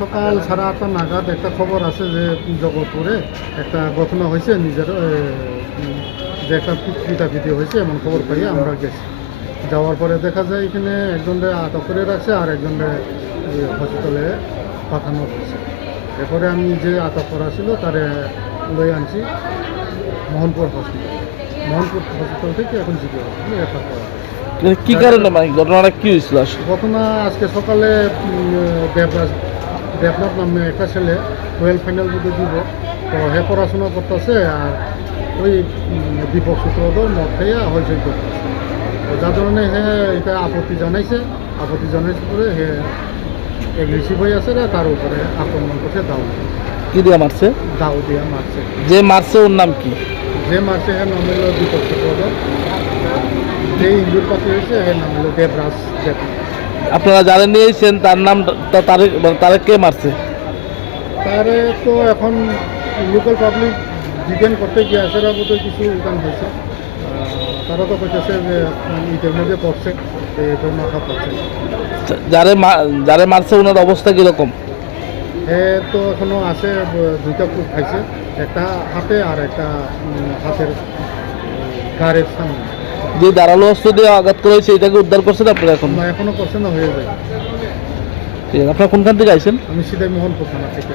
সকাল সাড়ে আটটা নাগাদ একটা খবর আছে যে জগৎপুরে একটা ঘটনা হয়েছে, নিজের যে একটা পিতা পিটি হয়েছে এমন খবর পাইয়ে আমরা গেছি। যাওয়ার পরে দেখা যায় এখানে একজনকে আটক করে রাখছে আর একজনকে হসপিটালে পাঠানো হয়েছে। এরপরে আমি যে আটক করা ছিল তারে লই আনছি, মোহনপুর হসপিটাল মোহনপুর হসপিটাল থেকে এখন জিবি হসপিটালে রেফার করা কি কারণে মানে ঘটনাটা কি হয়েছিল? ঘটনা আজকে সকালে দেবরাজ দেবনাথ নামে একটা ছেলে টুয়েলভ ফাইনাল যদি দিব। তো হে পড়াশোনা করতেছে আর ওই দীপক সূত্রধর মদ খাইয়া হয়েছে করতেছে। যার কারণে হে এটা আপত্তি জানাইছে। আপত্তি জানাইছে পরে হে এগ্রেসিভ হয়ে আছে রে, তার উপরে আক্রমণ করছে দাও কি দিয়ে মারছে? দাও দিয়া মারছে। যে মারছে ওর নাম কি? যে মারছে হে নাম হলো দীপক যে ইন্দুর পাতি হয়েছে হে নাম হলো দেবরাজ আপনারা যারা নিয়েছেন তার নাম তারেক তারে মানে কে মারছে? তারে তো এখন লোকাল পাবলিক ডিটেন করতে গিয়ে আছে বোধ কিছু উদান হয়েছে। তারা তো কইতেছে যে ইটের মধ্যে পড়ছে যারে যারে মারছে ওনার অবস্থা কীরকম? এ তো এখনও আছে দুইটা কূপ খাইছে একটা হাতে আর একটা হাতের গাড়ির সামনে। যে দাঁড়াল অস্ত্র দিয়ে আঘাত করেছে এটাকে উদ্ধার করছেন আপনারা এখন? না এখনও করছে না হয়ে যায়। আপনারা কোনখান থেকে আইছেন? আমি সিধাই মোহনপুর থানা থেকে।